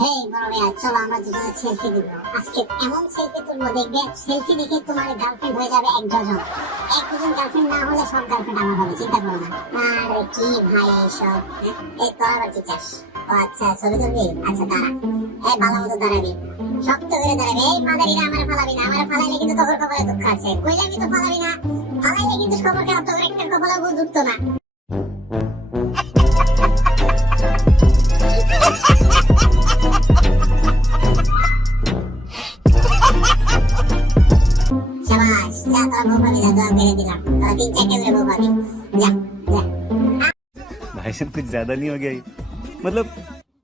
হেই বড় ভাইয়া চলো আমরা দুজনে সেলফি দিব আজকে এমন সেলফি তুলবো, দেখবে সেলফি দেখে তোমার গার্লফ্রেন্ড হয়ে যাবে এক ডজন এক ডজন গার্লফ্রেন্ড না হলে সব গার্লফ্রেন্ড আমার হবে, চিন্তা করো না। আরে কি ভাই এইসব হ্যাঁ? এই তোর আবার কি চাস? ও আচ্ছা ছবি তুলবি? আচ্ছা দাঁড়া। এই ভালো মতো দাঁড়াবি। শক্ত করে দাঁড়াবি। এই মাদারিরা আমার ফালাবি না, আমার ফালাইলে কিন্তু তোর কপালে দুঃখ আছে। কইলে আমি তো ফালাবি না? ফালাইলে কিন্তু খবর খারাপ, তোর একটা কপালে বুঝুক্ত না। মেরে দিলাম তোরা তিন চারটে করে বউ পাবি যা যা भाई साहब कुछ ज्यादा नहीं हो गया ये? मतलब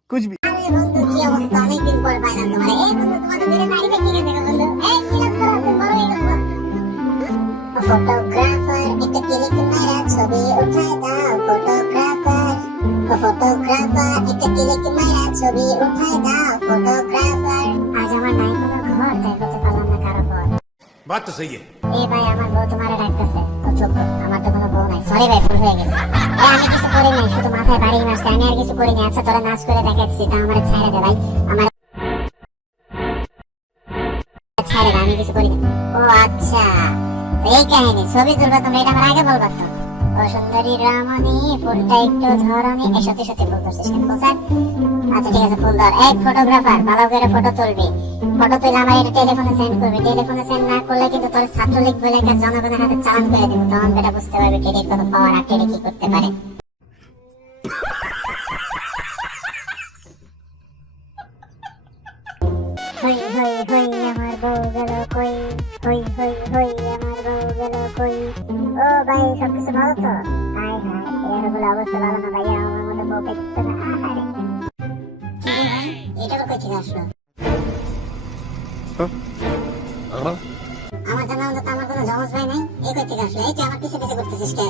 कुछ भी আরে বন্ধু কি অবস্থা অনেকদিন পর পাইলাম তোমার এই বন্ধু তোমাদের দিকে নারী দেখে গেছে গো বন্ধু এই মিলাদ করো তুমি বড় হয়ে গেছো ফটোগ্রাফার একটা ক্লিক মারা ছবি উঠায় দাও ফটোগ্রাফার ও ফটোগ্রাফার একটা ক্লিক মারা ছবি উঠায় দাও ফটোগ্রাফার বাত তো সহি এই ভাই, আমার বউ তোমারে ডাকতেছে। তো চুপ আমার তো কোনো বউ নাই। সরি ভাই, ভুল হয়ে গেছে। ভাই আমি কিছু করি নাই, শুধু মাথায় বাড়ি মারছে আমি আর কিছু করি নাই। আচ্ছা তোরা নাচ করে দেখাচ্ছি, তা আমার ছাইড়া দে ভাই। আমার ছাইড়া দে, আমি কিছু করি ও আচ্ছা। এই কাহিনী, ছবি তুলবা তোমরা, এটা আমার আগে বলবা তো। সুন্দরী রামনি ফুলটা একটু ধরনি এই সত্যি সত্যি ফুল করছিস কেন বলছেন আচ্ছা ঠিক আছে ফুল ধর। এক ফটোগ্রাফার ভালো করে ফটো তুলবি। ফটো তুলে আমার এটা টেলিফোনে সেন্ড করবি। টেলিফোনে সেন্ড না করলে কিন্তু তোর ছাত্রলীগ বলে একটা জনগণের হাতে চালান করে দিব। তখন বেটা বুঝতে পারবি টেলির কত পাওয়ার আর টেলি কি করতে পারে। হই হই হই আমার বউ গেল কই? হই হই হই আমার বউ গেল কই? ও ভাই ভালো তো? হাই হাই এর বলে অবস্থা ভালো না ভাইয়া আমার মতো বউ পেয়েছে না। আহারে। কি রে ভাই এটা কই থেকে আসলো। আমার জানা মতো আমার কোনো জমজ ভাই নাই। এই কই থেকে এই তুই আমার পিছে পিছে করতেছিস কে?